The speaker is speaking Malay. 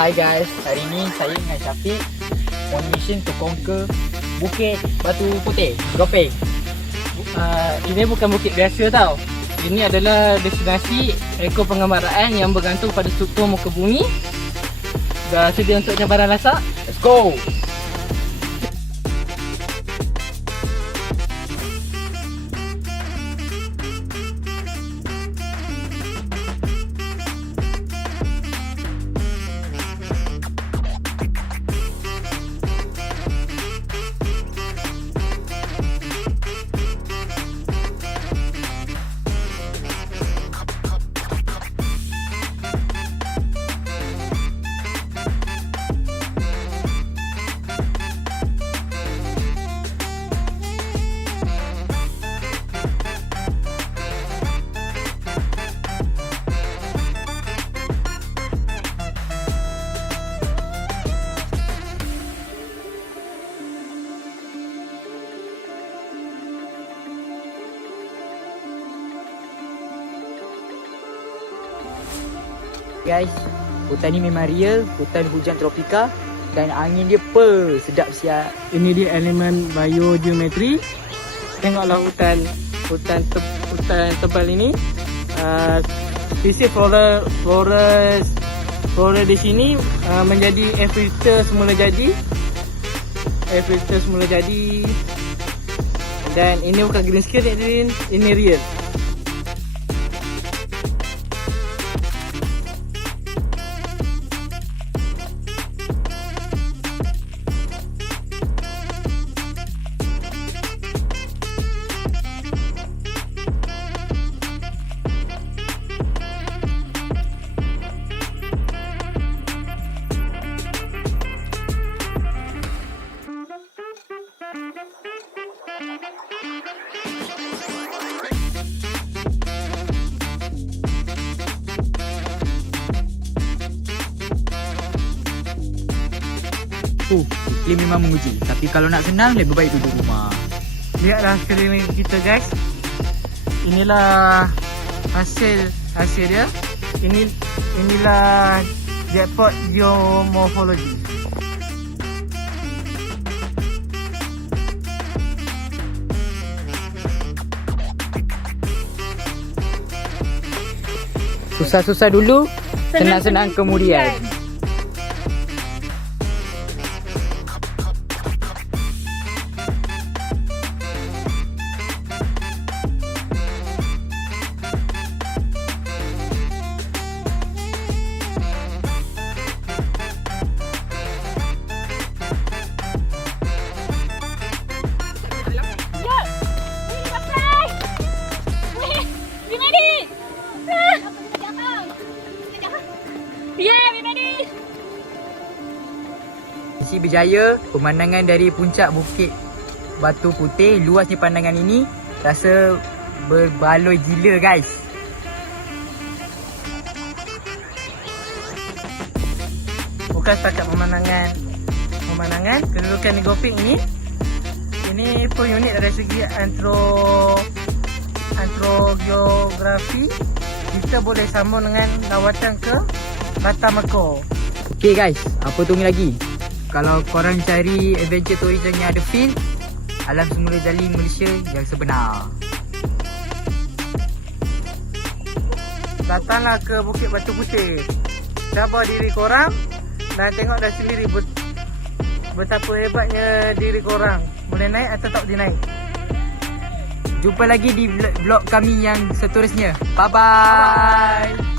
Hi guys, hari ni saya dengan Syafiq on mission to conquer Bukit Batu Putih, Gopeng. Ini bukan bukit biasa tau. Ini adalah destinasi ekor pengambaraan yang bergantung pada struktur muka bumi. Dah sedia untuk cabaran lasak? Let's go! Guys, hutan ni memang real, hutan hujan tropika dan angin dia sedap siap. Ini dia elemen biogeometri. Tengoklah hutan tebal ini. Spesies flora di sini menjadi air filter semula jadi. Dan ini bukan green screen, ini real. Iklim memang menguji, tapi kalau nak senang lebih baik duduk rumah. Lihatlah sekeliling kita guys. Inilah hasil dia. Inilah jackpot geomorphology. Susah-susah dulu, senang-senang kemudian. Misi berjaya, pemandangan dari puncak Bukit Batu Putih, luasnya pandangan ini rasa berbaloi gila guys. Bukan setakat pemandangan, kedudukan di Gopeng ini pun unik dari segi antrogeografi. Kita boleh sambung dengan lawatan ke Batam Mekor. Okay guys, apa tunggu lagi? Kalau korang cari adventure tourism yang ada feel, alam semula jali Malaysia yang sebenar. Datanglah ke Bukit Batu Putih. Cabar diri korang dan tengok dah sendiri betapa hebatnya diri korang. Boleh naik atau tak boleh naik. Jumpa lagi di vlog kami yang seterusnya. Bye-bye.